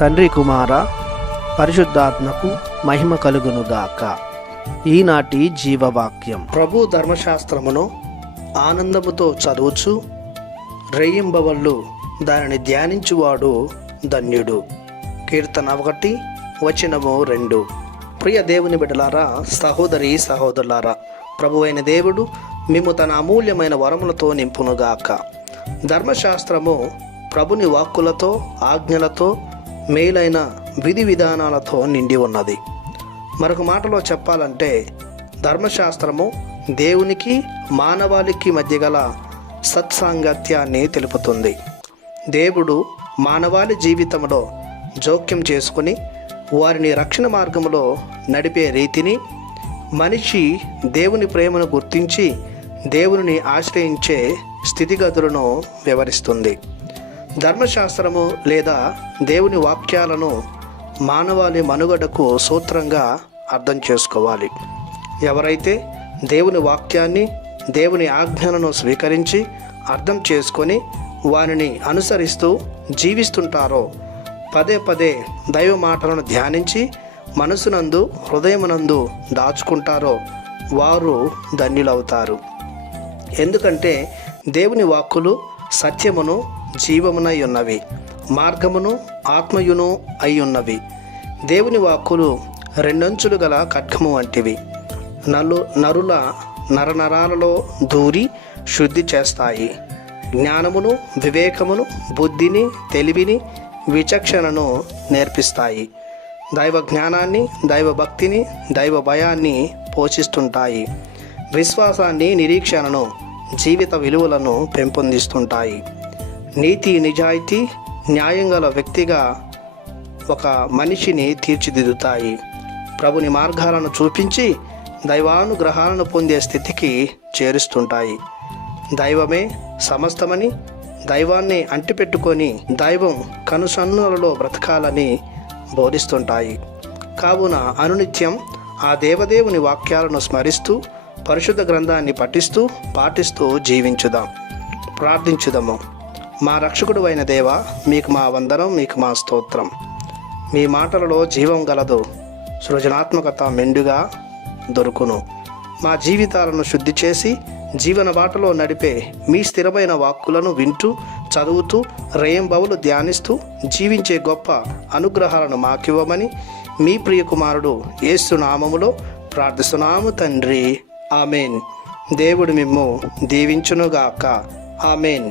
తండ్రి కుమార పరిశుద్ధాత్మకు మహిమ కలుగునుగాక. ఈనాటి జీవవాక్యం. ప్రభు ధర్మశాస్త్రమును ఆనందముతో చదువుచు రేయింబవళ్ళు దానిని ధ్యానించువాడు ధన్యుడు. కీర్తన 1:2. ప్రియ దేవుని బిడ్డలారా, సహోదరి సహోదరులారా, ప్రభు అయిన దేవుడు మేము తన అమూల్యమైన వరములతో నింపునుగాక. ధర్మశాస్త్రము ప్రభుని వాక్కులతో, ఆజ్ఞలతో, మేలైన విధి విధానాలతో నిండి ఉన్నది. మరొక మాటలో చెప్పాలంటే ధర్మశాస్త్రము దేవునికి మానవాళికి మధ్య గల సత్సాంగత్యాన్ని తెలుపుతుంది. దేవుడు మానవాళి జీవితంలో జోక్యం చేసుకుని వారిని రక్షణ మార్గంలో నడిపే రీతిని, మనిషి దేవుని ప్రేమను గుర్తించి దేవుని ఆశ్రయించే స్థితిగతులను వివరిస్తుంది. ధర్మశాస్త్రము లేదా దేవుని వాక్యాలను మానవాళి మనుగడకు సూత్రంగా అర్థం చేసుకోవాలి. ఎవరైతే దేవుని వాక్యాన్ని, దేవుని ఆజ్ఞలను స్వీకరించి అర్థం చేసుకొని వారిని అనుసరిస్తూ జీవిస్తుంటారో, పదే పదే దైవ మాటలను ధ్యానించి మనసునందు, హృదయమునందు దాచుకుంటారో వారు ధన్యులవుతారు. ఎందుకంటే దేవుని వాక్కులు సత్యమును, జీవమునై ఉన్నవి, మార్గమును, ఆత్మయును అయి ఉన్నవి. దేవుని వాక్కులు రెండంచులు గల ఖడ్గము వంటివి. నరుల నరనరాలలో దూరి శుద్ధి చేస్తాయి. జ్ఞానమును, వివేకమును, బుద్ధిని, తెలివిని, విచక్షణను నేర్పిస్తాయి. దైవ జ్ఞానాన్ని, దైవ భక్తిని, దైవ భయాన్ని పోషిస్తుంటాయి. విశ్వాసాన్ని, నిరీక్షణను, జీవిత విలువలను పెంపొందిస్తుంటాయి. నీతి, నిజాయితీ, న్యాయం గల వ్యక్తిగా ఒక మనిషిని తీర్చిదిద్దుతాయి. ప్రభుని మార్గాలను చూపించి దైవానుగ్రహాలను పొందే స్థితికి చేరుస్తుంటాయి. దైవమే సమస్తమని, దైవాన్ని అంటిపెట్టుకొని దైవం కనుసన్నులలో బ్రతకాలని బోధిస్తుంటాయి. కావున అనునిత్యం ఆ దేవదేవుని వాక్యాలను స్మరిస్తూ, పరిశుద్ధ గ్రంథాన్ని పఠిస్తూ, పాటిస్తూ జీవించుదాం. ప్రార్థించుదాము. మా రక్షకుడు అయిన దేవా, మీకు మా వందనం, మీకు మా స్తోత్రం. మీ మాటలలో జీవం గలదు, సృజనాత్మకత మెండుగా దొరుకును. మా జీవితాలను శుద్ధి చేసి జీవన బాటలో నడిపే మీ స్థిరమైన వాక్కులను వింటూ, చదువుతూ, రేయింబవళ్ళు ధ్యానిస్తూ జీవించే గొప్ప అనుగ్రహాలను మాకివ్వమని మీ ప్రియ కుమారుడు యేసు నామములో ప్రార్థిస్తున్నాము తండ్రి. ఆమెన్. దేవుడు మిమ్ము దీవించునుగాక. ఆమెన్.